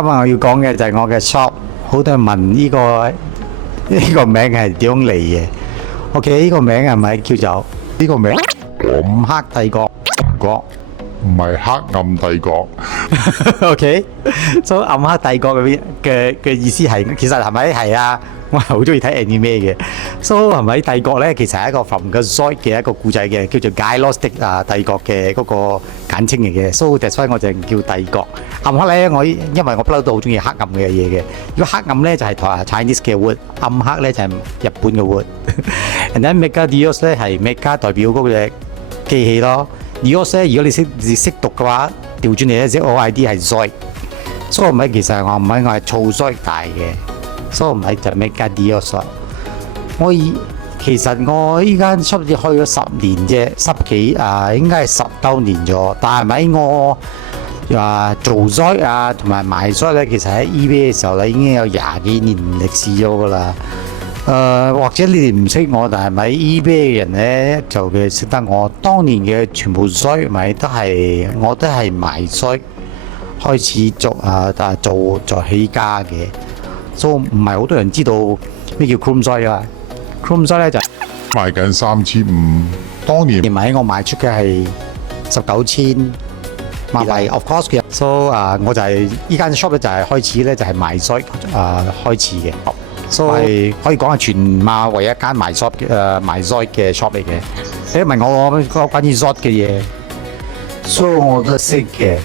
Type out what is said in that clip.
今日我要講嘅就係我嘅 shop，好多人問呢個名係點樣嚟嘅？OK，呢個名係咪叫做呢個名？暗黑帝國國唔係黑暗帝國，OK，所以暗黑帝國嘅意思係其實係咪係啊？我係好中意睇 anime 嘅，所以係咪帝國咧？其實係一個 from 個 Zoid 嘅一個故仔嘅，叫做 Gnostic 帝國嘅嗰個簡稱嚟嘅，所以 that's why 我就叫帝國。暗黑咧，因為我不嬲都好中意黑暗嘅嘢嘅。如果黑暗咧就係Chinese 嘅 word， 暗黑咧就係日本嘅 word。And then Mecha-Dios 咧係 Mecha 代表嗰個機器咯。Dios 咧，如果你識讀嘅話，調轉嚟咧即 OID 係 Zoid。所以唔係其實我唔係我係儲 Zoid 大嘅。所以唔係就 Mecha-Dios。其實我依間 shop 只開咗10年啫，應該係10周年咗。但係咪我做 Zoid 同埋賣 Zoid 咧，其實喺 eBay 嘅時候咧已經有20幾年歷史咗噶啦。或者你哋唔識我，但係咪 eBay 嘅人咧就佢識得我。當年嘅全部 Zoid 咪我都係賣 Zoid 開始做起家嘅。所以唔係好多人知道咩叫 Chrome Zoid 啊 ？Chrome Zoid 咧就賣緊3500，當年買我賣出嘅係19,000馬幣 ，of course 嘅。所以我就係依間 shop 咧就係開始咧就係賣 Zoid 開始嘅，所以可以講係全馬唯一一間賣 Zoid 嘅 shop 嚟嘅。你問我關於 Zoid 嘅嘢，所以我都識嘅。